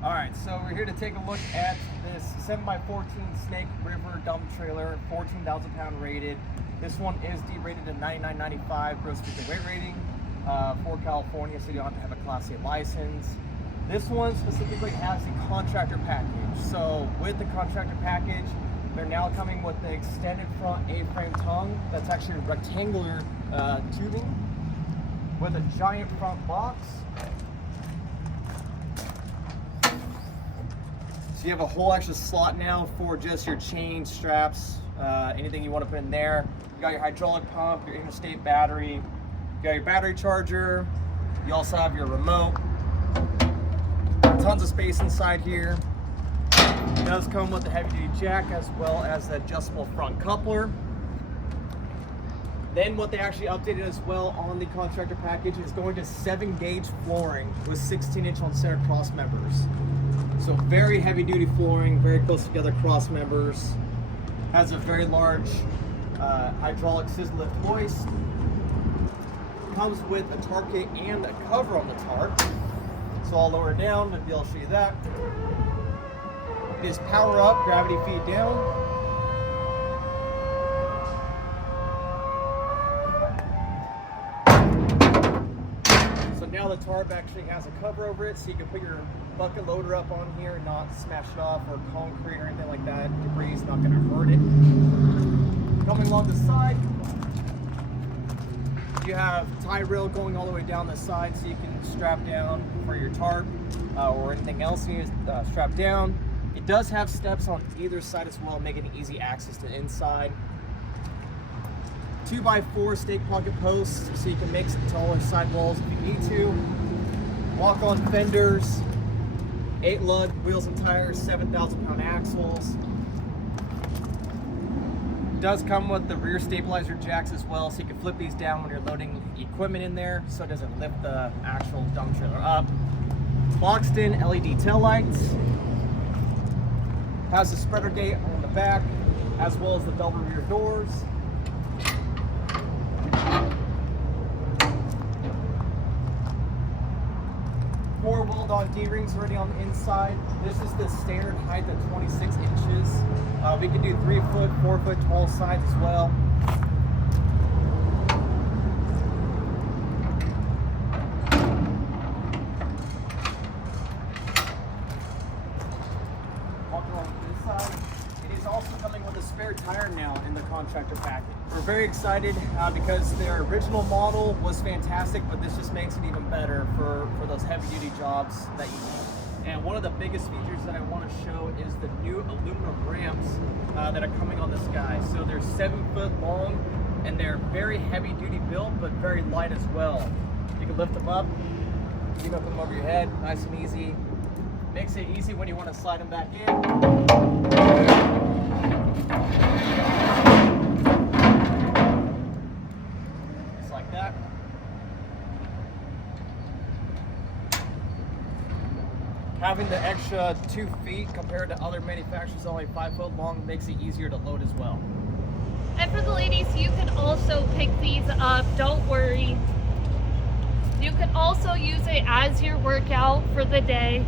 All right, so we're here to take a look at this 7x14 Snake River dump trailer, 14,000 pound rated. This one is D-rated to 99.95 gross feet to weight rating for California, so you don't have to have a Class A license. This one specifically has the contractor package. So with the contractor package, they're now coming with the extended front A-frame tongue. That's actually rectangular tubing with a giant front box. So you have a whole extra slot now for just your chains, straps, anything you want to put in there. You got your hydraulic pump, your interstate battery, you got your battery charger. You also have your remote. Tons of space inside here. It does come with a heavy duty jack as well as the adjustable front coupler. Then what they actually updated as well on the contractor package is going to 7-gauge flooring with 16-inch on center cross members. So very heavy duty flooring, very close together cross members. Has a very large hydraulic scissor lift hoist. Comes with a tarp kit and a cover on the tarp. So I'll lower it down and be able to show you that. It is power up, gravity feed down. Now the tarp actually has a cover over it, so you can put your bucket loader up on here and not smash it off, or concrete or anything like that. Debris is not going to hurt it. Coming along the side, you have tie rail going all the way down the side, so you can strap down for your tarp or anything else you need to strap down. It does have steps on either side as well, making easy access to the inside. 2x4 stake pocket posts, so you can make some taller sidewalls if you need to. Walk-on fenders, 8-lug wheels and tires, 7,000 pound axles. It does come with the rear stabilizer jacks as well, so you can flip these down when you're loading equipment in there, so it doesn't lift the actual dump trailer up. Boxed in LED taillights. Has the spreader gate on the back, as well as the double rear doors. Four weld-on D-rings already on the inside. This is the standard height of 26 inches. We can do 3-foot, 4-foot tall sides as well. Walking along this side. It is also coming with a spare tire now in the contractor package. We're very excited because their original model was fantastic, but this just makes it even better for those heavy-duty jobs that you need. And one of the biggest features that I want to show is the new aluminum ramps that are coming on this guy. So they're 7 foot long, and they're very heavy-duty built, but very light as well. You can lift them up, you can put them over your head, nice and easy. Makes it easy when you want to slide them back in. That. Having the extra 2 feet compared to other manufacturers only 5 foot long makes it easier to load as well. And for the ladies, you can also pick these up, don't worry. You can also use it as your workout for the day.